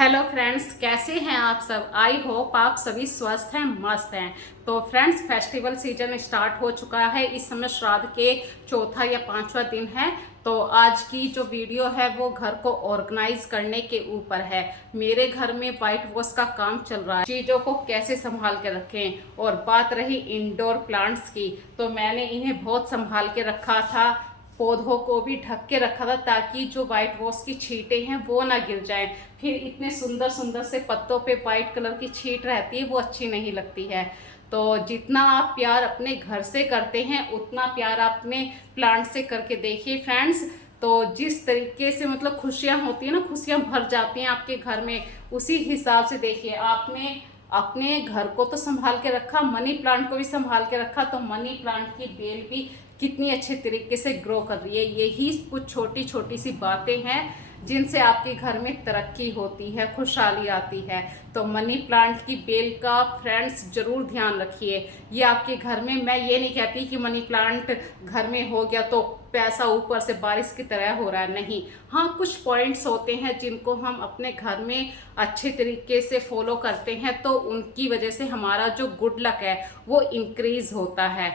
Hello friends, कैसे हैं आप सब। आई होप आप सभी स्वस्थ हैं, मस्त हैं। तो फ्रेंड्स, फेस्टिवल सीजन स्टार्ट हो चुका है। इस समय श्राद्ध के चौथा या पांचवा दिन है। तो आज की जो वीडियो है वो घर को ऑर्गेनाइज करने के ऊपर है। मेरे घर में वाइट वॉश का काम चल रहा है, चीज़ों को कैसे संभाल के रखें। और बात रही इंडोर प्लांट्स की, तो मैंने इन्हें बहुत संभाल के रखा था। पौधों को भी ढक के रखा था ताकि जो वाइट वॉश की छींटें हैं वो ना गिर जाएं। फिर इतने सुंदर सुंदर से पत्तों पे वाइट कलर की छींट रहती है, वो अच्छी नहीं लगती है। तो जितना आप प्यार अपने घर से करते हैं उतना प्यार आप अपने प्लांट से करके देखिए फ्रेंड्स। तो जिस तरीके से मतलब खुशियाँ होती है ना, खुशियाँ भर जाती हैं आपके घर में, उसी हिसाब से देखिए आपने अपने घर को तो संभाल के रखा, मनी प्लांट को भी संभाल के रखा। तो मनी प्लांट की बेल भी कितनी अच्छे तरीके से ग्रो कर रही है। यही कुछ छोटी छोटी सी बातें हैं जिनसे आपके घर में तरक्की होती है, खुशहाली आती है। तो मनी प्लांट की बेल का फ्रेंड्स ज़रूर ध्यान रखिए। ये आपके घर में, मैं ये नहीं कहती कि मनी प्लांट घर में हो गया तो पैसा ऊपर से बारिश की तरह हो रहा है, नहीं। हाँ, कुछ पॉइंट्स होते हैं जिनको हम अपने घर में अच्छे तरीके से फॉलो करते हैं तो उनकी वजह से हमारा जो गुड लक है वो इंक्रीज होता है।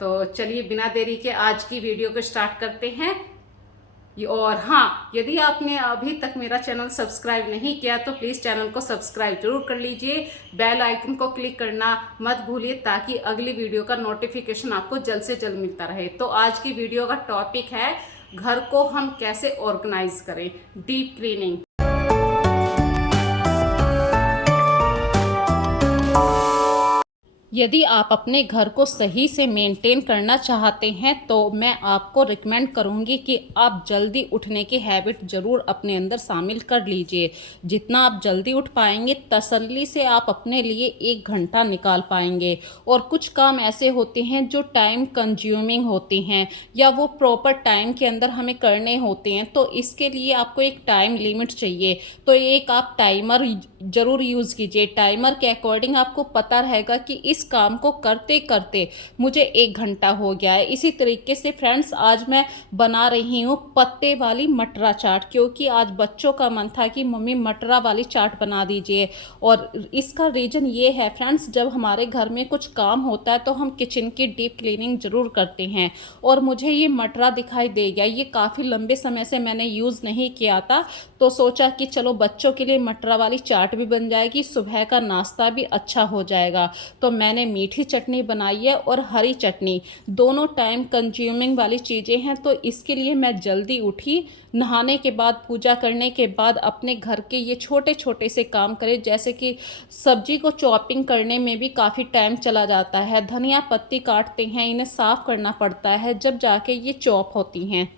तो चलिए बिना देरी के आज की वीडियो को स्टार्ट करते हैं। और हाँ, यदि आपने अभी तक मेरा चैनल सब्सक्राइब नहीं किया तो प्लीज़ चैनल को सब्सक्राइब जरूर कर लीजिए। बेल आइकन को क्लिक करना मत भूलिए ताकि अगली वीडियो का नोटिफिकेशन आपको जल्द से जल्द मिलता रहे। तो आज की वीडियो का टॉपिक है घर को हम कैसे ऑर्गेनाइज करें, डीप क्लीनिंग। यदि आप अपने घर को सही से मेंटेन करना चाहते हैं तो मैं आपको रिकमेंड करूंगी कि आप जल्दी उठने की हैबिट ज़रूर अपने अंदर शामिल कर लीजिए। जितना आप जल्दी उठ पाएंगे तसल्ली से आप अपने लिए 1 घंटा निकाल पाएंगे। और कुछ काम ऐसे होते हैं जो टाइम कंज्यूमिंग होते हैं या वो प्रॉपर टाइम के अंदर हमें करने होते हैं, तो इसके लिए आपको एक टाइम लिमिट चाहिए। तो एक आप टाइमर ज़रूर यूज़ कीजिए। टाइमर के अकॉर्डिंग आपको पता रहेगा कि इस काम को करते करते मुझे 1 घंटा हो गया है। इसी तरीके से फ्रेंड्स, आज मैं बना रही हूँ पत्ते वाली मटरा चाट, क्योंकि आज बच्चों का मन था कि मम्मी मटरा वाली चाट बना दीजिए। और इसका रीज़न ये है फ्रेंड्स, जब हमारे घर में कुछ काम होता है तो हम किचन की डीप क्लीनिंग ज़रूर करते हैं। और मुझे ये मटरा दिखाई दे गया, ये काफ़ी लंबे समय से मैंने यूज़ नहीं किया था। तो सोचा कि चलो बच्चों के लिए मटरा वाली चाट भी बन जाएगी, सुबह का नाश्ता भी अच्छा हो जाएगा। तो मैंने मीठी चटनी बनाई है और हरी चटनी, दोनों टाइम कंज्यूमिंग वाली चीज़ें हैं। तो इसके लिए मैं जल्दी उठी, नहाने के बाद पूजा करने के बाद अपने घर के ये छोटे छोटे से काम करें। जैसे कि सब्जी को चॉपिंग करने में भी काफ़ी टाइम चला जाता है, धनिया पत्ती काटते हैं, इन्हें साफ़ करना पड़ता है जब जाके ये चॉप होती हैं।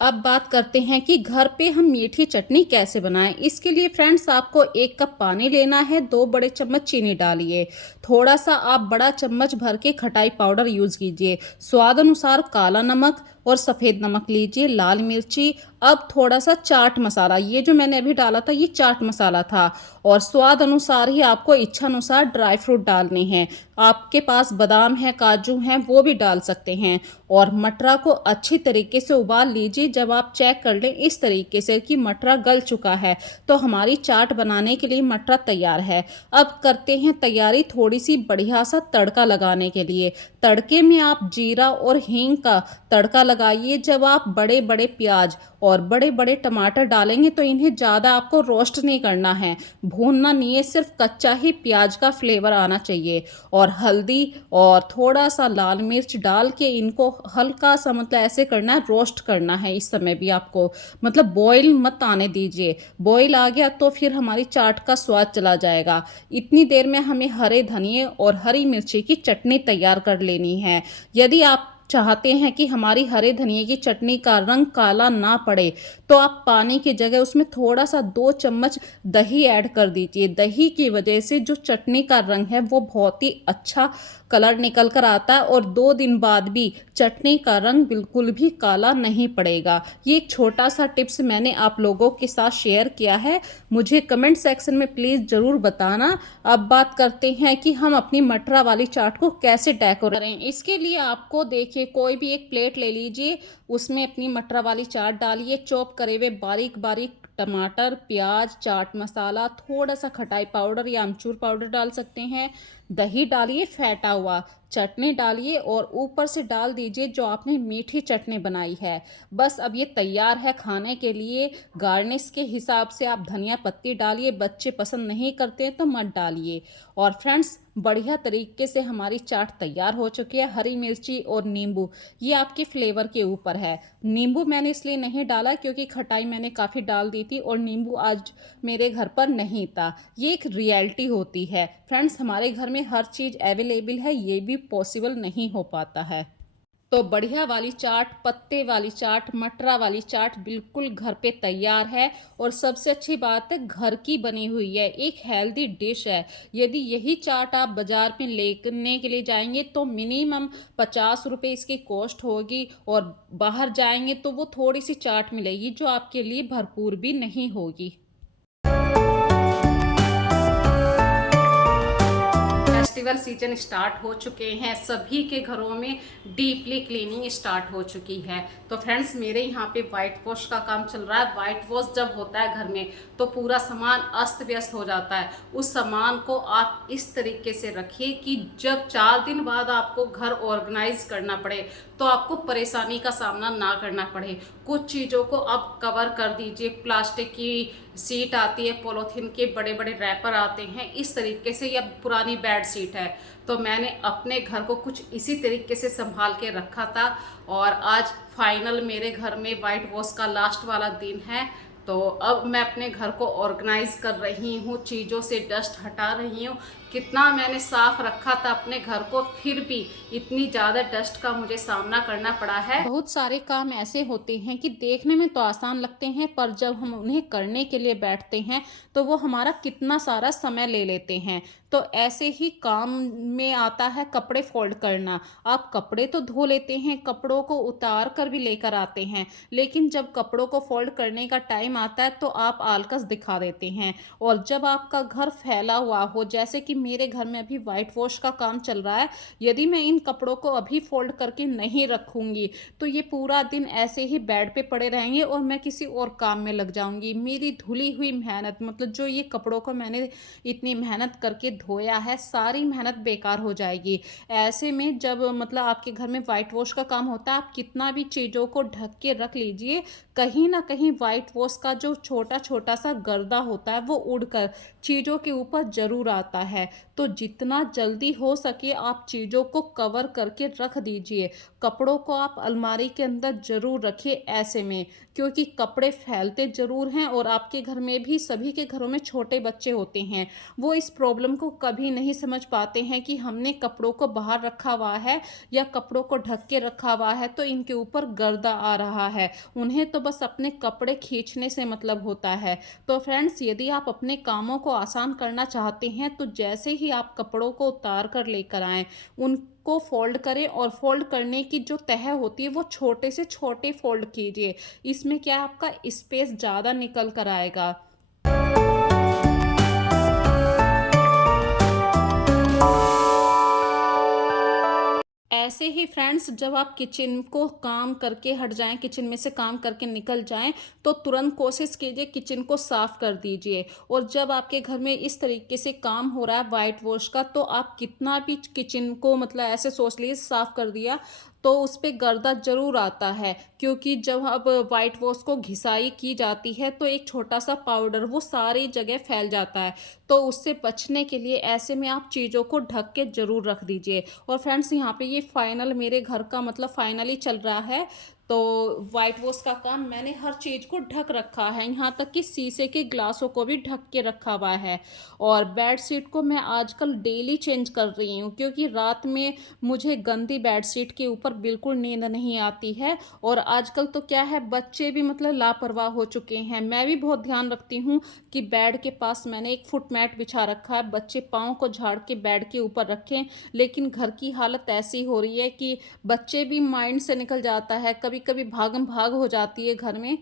अब बात करते हैं कि घर पे हम मीठी चटनी कैसे बनाएं। इसके लिए फ्रेंड्स, आपको 1 कप पानी लेना है, 2 बड़े चम्मच चीनी डालिए, थोड़ा सा आप बड़ा चम्मच भर के खटाई पाउडर यूज़ कीजिए, स्वाद अनुसार काला नमक और सफ़ेद नमक लीजिए, लाल मिर्ची। अब थोड़ा सा चाट मसाला, ये जो मैंने अभी डाला था ये चाट मसाला था। और स्वाद अनुसार ही आपको इच्छा अनुसार ड्राई फ्रूट डालने हैं। आपके पास बादाम है, काजू हैं, वो भी डाल सकते हैं। और मटरा को अच्छी तरीके से उबाल लीजिए। जब आप चेक कर लें इस तरीके से कि मटरा गल चुका है तो हमारी चाट बनाने के लिए मटरा तैयार है। अब करते हैं तैयारी थोड़ी सी बढ़िया सा तड़का लगाने के लिए। तड़के में आप जीरा और हींग का तड़का लगाइए। जब आप बड़े बड़े प्याज और बड़े बड़े टमाटर डालेंगे तो इन्हें ज़्यादा आपको रोस्ट नहीं करना है, भूनना नहीं है, सिर्फ कच्चा ही प्याज का फ्लेवर आना चाहिए। और हल्दी और थोड़ा सा लाल मिर्च डाल के इनको हल्का सा मतलब ऐसे करना है, रोस्ट करना है। इस समय भी आपको मतलब बॉईल मत आने दीजिए, बॉईल आ गया तो फिर हमारी चाट का स्वाद चला जाएगा। इतनी देर में हमें हरे धनिए और हरी मिर्ची की चटनी तैयार कर लेनी है। यदि आप चाहते हैं कि हमारी हरे धनिए की चटनी का रंग काला ना पड़े तो आप पानी की जगह उसमें थोड़ा सा 2 चम्मच दही ऐड कर दीजिए। दही की वजह से जो चटनी का रंग है वो बहुत ही अच्छा कलर निकल कर आता है और 2 दिन बाद भी चटनी का रंग बिल्कुल भी काला नहीं पड़ेगा। ये एक छोटा सा टिप्स मैंने आप लोगों के साथ शेयर किया है, मुझे कमेंट सेक्शन में प्लीज़ ज़रूर बताना। अब बात करते हैं कि हम अपनी मटरा वाली चाट को कैसे डेकोरेट करें। इसके लिए आपको देखिए कोई भी एक प्लेट ले लीजिए, उसमें अपनी मटरा वाली चाट डालिए, चॉप करे हुए बारीक बारीक टमाटर, प्याज, चाट मसाला, थोड़ा सा खटाई पाउडर या अमचूर पाउडर डाल सकते हैं। दही डालिए फेंटा हुआ, चटनी डालिए और ऊपर से डाल दीजिए जो आपने मीठी चटनी बनाई है। बस अब ये तैयार है खाने के लिए। गार्निश के हिसाब से आप धनिया पत्ती डालिए, बच्चे पसंद नहीं करते हैं तो मत डालिए। और फ्रेंड्स, बढ़िया तरीके से हमारी चाट तैयार हो चुकी है। हरी मिर्ची और नींबू, ये आपके फ्लेवर के ऊपर है। नींबू मैंने इसलिए नहीं डाला क्योंकि खटाई मैंने काफ़ी डाल दी थी और नींबू आज मेरे घर पर नहीं था। ये एक रियलिटी होती है फ्रेंड्स, हमारे घर में हर चीज़ अवेलेबल है, ये भी पॉसिबल नहीं हो पाता है। तो बढ़िया वाली चाट, पत्ते वाली चाट, मटरा वाली चाट बिल्कुल घर पे तैयार है। और सबसे अच्छी बात है, घर की बनी हुई है, एक हेल्दी डिश है। यदि यही चाट आप बाज़ार में लेने के लिए जाएंगे तो मिनिमम 50 रुपये इसकी कॉस्ट होगी, और बाहर जाएंगे तो वो थोड़ी सी चाट मिलेगी जो आपके लिए भरपूर भी नहीं होगी। फेस्टिवल सीजन स्टार्ट हो चुके हैं, सभी के घरों में डीपली क्लीनिंग स्टार्ट हो चुकी है। तो फ्रेंड्स, मेरे यहाँ पे वाइट वॉश का काम चल रहा है। वाइट वॉश जब होता है घर में तो पूरा सामान अस्त व्यस्त हो जाता है। उस सामान को आप इस तरीके से रखिए कि जब 4 दिन बाद आपको घर ऑर्गेनाइज करना पड़े तो आपको परेशानी का सामना ना करना पड़े। कुछ चीज़ों को आप कवर कर दीजिए, प्लास्टिक की सीट आती है, पॉलीथीन के बड़े बड़े रैपर आते हैं, इस तरीके से। या पुरानी बेड शीट है, तो मैंने अपने घर को कुछ इसी तरीके से संभाल के रखा था। और आज फाइनल मेरे घर में वाइट वॉश का लास्ट वाला दिन है। तो अब मैं अपने घर को ऑर्गेनाइज कर रही हूँ, चीज़ों से डस्ट हटा रही हूँ। कितना मैंने साफ रखा था अपने घर को, फिर भी इतनी ज़्यादा डस्ट का मुझे सामना करना पड़ा है। बहुत सारे काम ऐसे होते हैं कि देखने में तो आसान लगते हैं, पर जब हम उन्हें करने के लिए बैठते हैं तो वो हमारा कितना सारा समय ले लेते हैं। तो ऐसे ही काम में आता है कपड़े फोल्ड करना। आप कपड़े तो धो लेते हैं, कपड़ों को उतार कर भी लेकर आते हैं, लेकिन जब कपड़ों को फोल्ड करने का टाइम आता है तो आप आलकस दिखा देते हैं। और जब आपका घर फैला हुआ हो, जैसे कि मेरे घर में अभी वाइट वॉश का काम चल रहा है, यदि मैं इन कपड़ों को अभी फोल्ड करके नहीं रखूंगी तो ये पूरा दिन ऐसे ही बेड पे पड़े रहेंगे और मैं किसी और काम में लग जाऊंगी। मेरी धुली हुई मेहनत, मतलब जो ये कपड़ों को मैंने इतनी मेहनत करके धोया है, सारी मेहनत बेकार हो जाएगी। ऐसे में जब मतलब आपके घर में वाइट वॉश का काम होता है, आप कितना भी चीज़ों को ढक के रख लीजिए, कहीं ना कहीं वाइट वॉश का जो छोटा छोटा सा गर्दा होता है वो उड़कर चीज़ों के ऊपर ज़रूर आता है। तो जितना जल्दी हो सके आप चीज़ों को कवर करके रख दीजिए। कपड़ों को आप अलमारी के अंदर ज़रूर रखिए ऐसे में, क्योंकि कपड़े फैलते ज़रूर हैं। और आपके घर में भी, सभी के घरों में छोटे बच्चे होते हैं, वो इस प्रॉब्लम को कभी नहीं समझ पाते हैं कि हमने कपड़ों को बाहर रखा हुआ है या कपड़ों को ढक के रखा हुआ है तो इनके ऊपर गर्दा आ रहा है। उन्हें तो बस अपने कपड़े खींचने से मतलब होता है। तो फ्रेंड्स, यदि आप अपने कामों को आसान करना चाहते हैं तो जैसे ही आप कपड़ों को उतार कर लेकर आएँ, उनको फोल्ड करें और फोल्ड करने की जो तह होती है वो छोटे से छोटे फोल्ड कीजिए। इसमें क्या है, आपका स्पेस ज़्यादा निकल कर आएगा। ऐसे ही फ्रेंड्स, जब आप किचन को काम करके हट जाएं, किचन में से काम करके निकल जाएं, तो तुरंत कोशिश कीजिए किचन को साफ कर दीजिए। और जब आपके घर में इस तरीके से काम हो रहा है वाइट वॉश का, तो आप कितना भी किचन को मतलब ऐसे सोच लीजिए साफ कर दिया तो उस पर गर्दा जरूर आता है, क्योंकि जब अब वाइट वॉश को घिसाई की जाती है तो एक छोटा सा पाउडर वो सारी जगह फैल जाता है। तो उससे बचने के लिए ऐसे में आप चीज़ों को ढक के ज़रूर रख दीजिए। और फ्रेंड्स, यहाँ पे ये फाइनल मेरे घर का मतलब फाइनली चल रहा है। तो वाइट वॉश का काम मैंने हर चीज़ को ढक रखा है, यहाँ तक कि शीशे के ग्लासों को भी ढक के रखा हुआ है। और बेड शीट को मैं आजकल डेली चेंज कर रही हूँ, क्योंकि रात में मुझे गंदी बेड शीट के ऊपर बिल्कुल नींद नहीं आती है। और आजकल तो क्या है, बच्चे भी मतलब लापरवाह हो चुके हैं। मैं भी बहुत ध्यान रखती हूँ कि बेड के पास मैंने एक फुट मैट बिछा रखा है, बच्चे पाँव को झाड़ के बेड के ऊपर रखें। लेकिन घर की हालत ऐसी हो रही है कि बच्चे भी माइंड से निकल जाता है, कभी कभी भागम भाग हो जाती है घर में।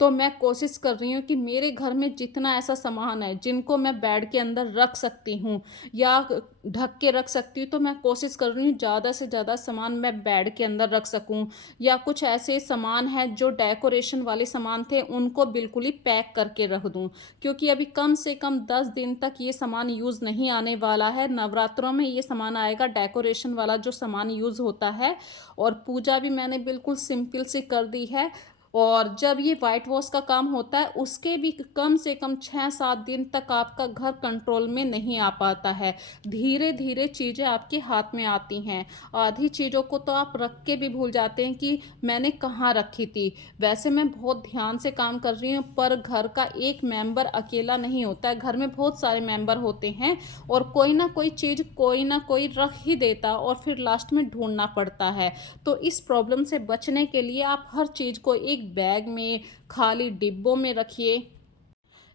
तो मैं कोशिश कर रही हूँ कि मेरे घर में जितना ऐसा सामान है जिनको मैं बेड के अंदर रख सकती हूँ या ढक के रख सकती हूँ, तो मैं कोशिश कर रही हूँ ज़्यादा से ज़्यादा सामान मैं बेड के अंदर रख सकूँ। या कुछ ऐसे सामान हैं जो डेकोरेशन वाले सामान थे उनको बिल्कुल ही पैक करके रख दूँ, क्योंकि अभी कम से कम 10 दिन तक ये सामान यूज़ नहीं आने वाला है। नवरात्रों में ये सामान आएगा, डेकोरेशन वाला जो सामान यूज़ होता है। और पूजा भी मैंने बिल्कुल सिंपल सी कर दी है। और जब ये वाइट वॉश का काम होता है उसके भी कम से कम 6-7 दिन तक आपका घर कंट्रोल में नहीं आ पाता है। धीरे धीरे चीज़ें आपके हाथ में आती हैं। आधी चीज़ों को तो आप रख के भी भूल जाते हैं कि मैंने कहाँ रखी थी। वैसे मैं बहुत ध्यान से काम कर रही हूँ, पर घर का एक मेंबर अकेला नहीं होता है, घर में बहुत सारे मेंबर होते हैं और कोई ना कोई चीज़ कोई ना कोई रख ही देता और फिर लास्ट में ढूंढना पड़ता है। तो इस प्रॉब्लम से बचने के लिए आप हर चीज़ को एक बैग में, खाली डिब्बों में रखिए।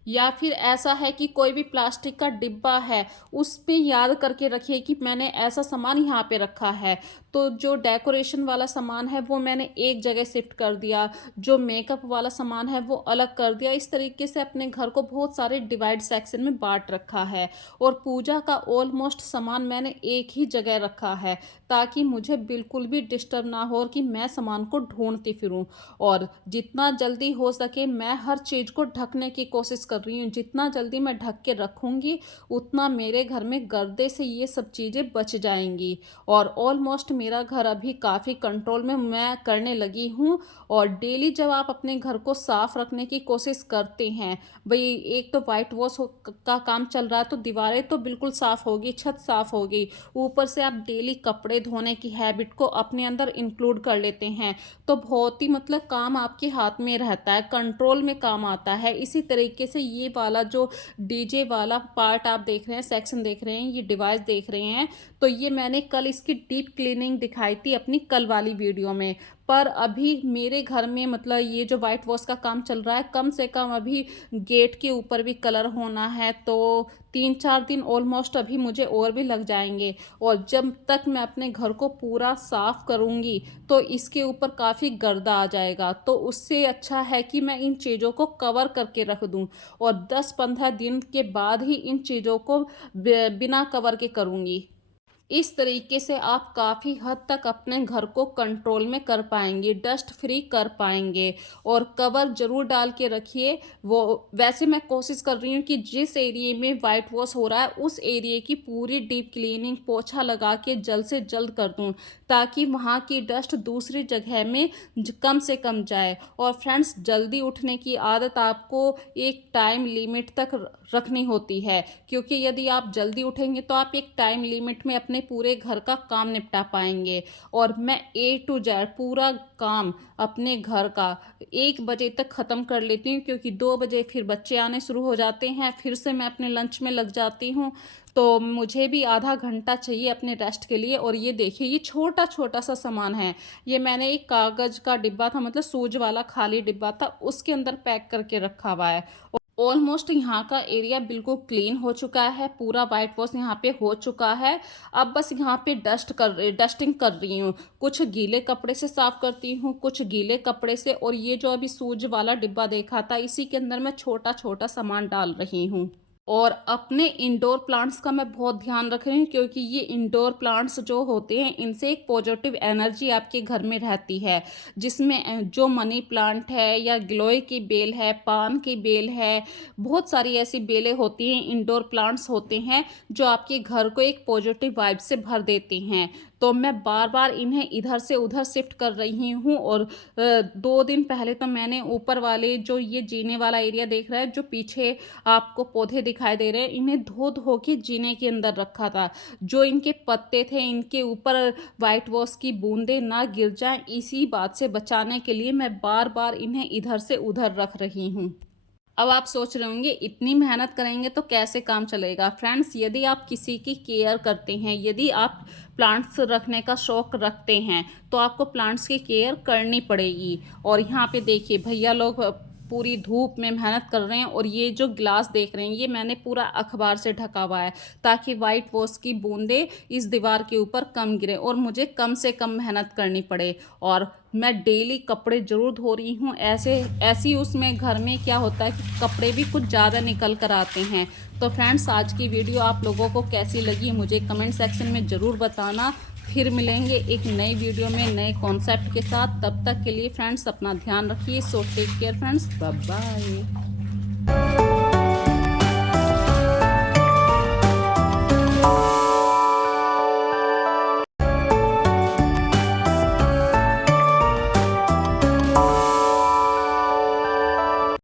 या फिर ऐसा है कि कोई भी प्लास्टिक का डिब्बा है उस पे याद करके रखिए कि मैंने ऐसा सामान यहाँ पे रखा है। तो जो डेकोरेशन वाला सामान है वो मैंने एक जगह शिफ्ट कर दिया, जो मेकअप वाला सामान है वो अलग कर दिया। इस तरीके से अपने घर को बहुत सारे डिवाइड सेक्शन में बांट रखा है। और पूजा का ऑलमोस्ट सामान मैंने एक ही जगह रखा है ताकि मुझे बिल्कुल भी डिस्टर्ब ना हो और कि मैं सामान को ढूंढती फिरूं। और जितना जल्दी हो सके मैं हर चीज़ को ढकने की कोशिश कर रही हूँ। जितना जल्दी मैं ढक के रखूँगी उतना मेरे घर में गर्दे से ये सब चीज़ें बच जाएंगी। और ऑलमोस्ट मेरा घर अभी काफ़ी कंट्रोल में मैं करने लगी हूँ। और डेली जब आप अपने घर को साफ़ रखने की कोशिश करते हैं, भाई एक तो वाइट वॉश का काम चल रहा है तो दीवारें तो बिल्कुल साफ़ होगी, छत साफ़ होगी, ऊपर से आप डेली कपड़े धोने की हैबिट को अपने अंदर इंक्लूड कर लेते हैं, तो बहुत ही मतलब काम आपके हाथ में रहता है, कंट्रोल में काम आता है। इसी तरीके से ये वाला जो डीजे वाला पार्ट आप देख रहे हैं, सेक्शन देख रहे हैं, ये डिवाइस देख रहे हैं, तो ये मैंने कल इसकी डीप क्लीनिंग दिखाई थी अपनी कल वाली वीडियो में। पर अभी मेरे घर में मतलब ये जो वाइट वॉश का काम चल रहा है, कम से कम अभी गेट के ऊपर भी कलर होना है, तो 3-4 दिन ऑलमोस्ट अभी मुझे और भी लग जाएंगे। और जब तक मैं अपने घर को पूरा साफ करूँगी तो इसके ऊपर काफ़ी गर्दा आ जाएगा, तो उससे अच्छा है कि मैं इन चीज़ों को कवर करके रख दूँ। और 10-15 दिन के बाद ही इन चीज़ों को बिना कवर के करूँगी। इस तरीके से आप काफ़ी हद तक अपने घर को कंट्रोल में कर पाएंगे, डस्ट फ्री कर पाएंगे। और कवर ज़रूर डाल के रखिए। वो वैसे मैं कोशिश कर रही हूँ कि जिस एरिया में वाइट वॉश हो रहा है उस एरिया की पूरी डीप क्लीनिंग पोछा लगा के जल्द से जल्द कर दूँ, ताकि वहाँ की डस्ट दूसरी जगह में कम से कम जाए। और फ्रेंड्स, जल्दी उठने की आदत आपको एक टाइम लिमिट तक रखनी होती है, क्योंकि यदि आप जल्दी उठेंगे तो आप एक टाइम लिमिट में अपने पूरे घर का काम निपटा पाएंगे। और मैं A to Z पूरा काम अपने घर का 1 बजे तक ख़त्म कर लेती हूँ, क्योंकि 2 बजे फिर बच्चे आने शुरू हो जाते हैं, फिर से मैं अपने लंच में लग जाती हूँ, तो मुझे भी आधा घंटा चाहिए अपने रेस्ट के लिए। और ये देखिए, ये छोटा छोटा सा सामान है, ये मैंने एक कागज़ का डिब्बा था, मतलब सूज वाला खाली डिब्बा था, उसके अंदर पैक करके रखा हुआ है। ऑलमोस्ट यहाँ का एरिया बिल्कुल क्लीन हो चुका है, पूरा वाइट वॉश यहाँ पे हो चुका है। अब बस यहाँ पे डस्टिंग कर रही हूँ, कुछ गीले कपड़े से साफ करती हूँ, कुछ गीले कपड़े से। और ये जो अभी सूज वाला डिब्बा देखा था, इसी के अंदर मैं छोटा छोटा सामान डाल रही हूँ। और अपने इंडोर प्लांट्स का मैं बहुत ध्यान रख रही हूँ, क्योंकि ये इंडोर प्लांट्स जो होते हैं इनसे एक पॉजिटिव एनर्जी आपके घर में रहती है, जिसमें जो मनी प्लांट है या गिलोय की बेल है, पान की बेल है, बहुत सारी ऐसी बेलें होती हैं, इंडोर प्लांट्स होते हैं जो आपके घर को एक पॉजिटिव वाइब से भर देते हैं। तो मैं बार बार इन्हें इधर से उधर शिफ्ट कर रही हूँ। और 2 दिन पहले तो मैंने ऊपर वाले जो ये जीने वाला एरिया देख रहा है, जो पीछे आपको पौधे दिखाई दे रहे हैं, इन्हें धो धो के जीने के अंदर रखा था। जो इनके पत्ते थे, इनके ऊपर वाइट वॉश की बूंदें ना गिर जाएं, इसी बात से बचाने के लिए मैं बार बार इन्हें इधर से उधर रख रही हूँ। अब आप सोच रहे होंगे इतनी मेहनत करेंगे तो कैसे काम चलेगा। फ्रेंड्स, यदि आप किसी की केयर करते हैं, यदि आप प्लांट्स रखने का शौक रखते हैं, तो आपको प्लांट्स की केयर करनी पड़ेगी। और यहाँ पे देखिए, भैया लोग पूरी धूप में मेहनत कर रहे हैं। और ये जो गिलास देख रहे हैं ये मैंने पूरा अखबार से ढका हुआ है ताकि वाइट वॉश की बूंदें इस दीवार के ऊपर कम गिरे और मुझे कम से कम मेहनत करनी पड़े। और मैं डेली कपड़े ज़रूर धो रही हूँ। ऐसी उसमें घर में क्या होता है कि कपड़े भी कुछ ज़्यादा निकल कर आते हैं। तो फ्रेंड्स, आज की वीडियो आप लोगों को कैसी लगी मुझे कमेंट सेक्शन में ज़रूर बताना। फिर मिलेंगे एक नई वीडियो में नए कॉन्सेप्ट के साथ। तब तक के लिए फ्रेंड्स अपना ध्यान रखिए। So take care friends, bye bye.